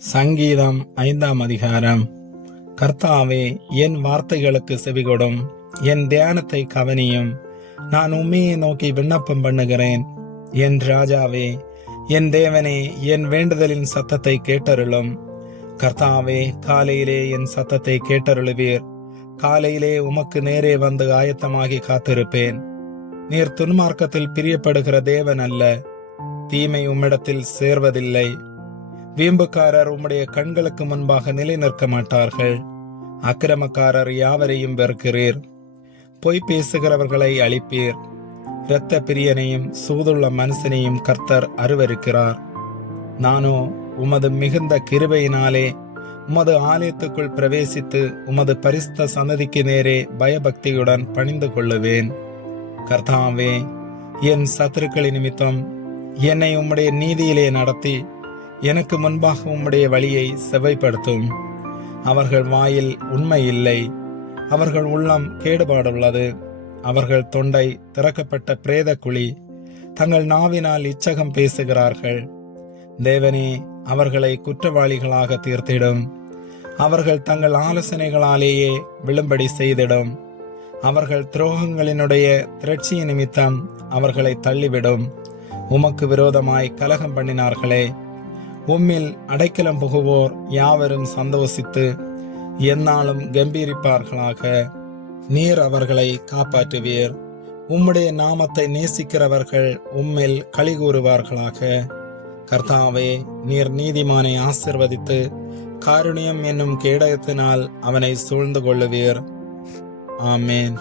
சங்கீதம் 5ஆம் அதிகாரம். கர்த்தாவே, என் வார்த்தைகளுக்கு செவிகொடும், என் தியானத்தை கவனியும். நான் உம்மையை நோக்கி விண்ணப்பம் பண்ணுகிறேன். என் ராஜாவே, என் தேவனே, என் வேண்டுதலின் சத்தத்தை கேட்டருளும். கர்த்தாவே, காலையிலே என் சத்தத்தை கேட்டருளுவீர். காலையிலே உமக்கு நேரே வந்து ஆயத்தமாகி காத்திருப்பேன். நீர் துன்மார்க்கத்தில் பிரியப்படுகிற தேவன் அல்ல. தீமை உம்மிடத்தில் சேர்வதில்லை. வீம்புக்காரர் உம்முடைய கண்களுக்கு முன்பாக நிலை நிற்க மாட்டார்கள். அக்கிரமக்காரர் யாவரையும் வெறுக்கிறீர். பொய் பேசுகிறவர்களை அழிப்பீர். இரத்த பிரியனையும் சூதுள்ள மனுஷனையும் கர்த்தர் அருவருக்கிறார். நானோ உமது மிகுந்த கிருபையினாலே உமது ஆலயத்துக்குள் பிரவேசித்து உமது பரிசுத்த சன்னதிக்கு நேரே பயபக்தியுடன் பணிந்து கொள்ளுவேன். கர்த்தாவே, என் சத்துருக்களின் நிமித்தம் என்னை உம்முடைய நீதியிலே நடத்தி எனக்கு முன்பாக உம்முடைய வழியை செவ்வைப்படுத்தும். அவர்கள் வாயில் உண்மை இல்லை. அவர்கள் உள்ளம் கேடுபாடுள்ளது. அவர்கள் தொண்டை திறக்கப்பட்ட பிரேத குழி. தங்கள் நாவினால் இச்சகம் பேசுகிறார்கள். தேவனே, அவர்களை குற்றவாளிகளாக தீர்த்திடும். அவர்கள் தங்கள் ஆலோசனைகளாலேயே விழும்படி செய்திடும். அவர்கள் துரோகங்களினுடைய திரட்சிய நிமித்தம் அவர்களை தள்ளிவிடும். உமக்கு விரோதமாய் கலகம் பண்ணினார்களே. உம்மில் அடைக்கலம் புகுவோர் யாவரும் சந்தோஷித்து எந்நாளும் கம்பீரிப்பார்களாக. நீர் அவர்களை காப்பாற்றுவீர். உம்முடைய நாமத்தை நேசிக்கிறவர்கள் உம்மில் களி கூறுவார்களாக. கர்த்தாவே, நீர் நீதிமானை ஆசிர்வதித்து காருண்யம் என்னும் கேடயத்தினால் அவனை சூழ்ந்து கொள்ளுவீர். ஆமேன்.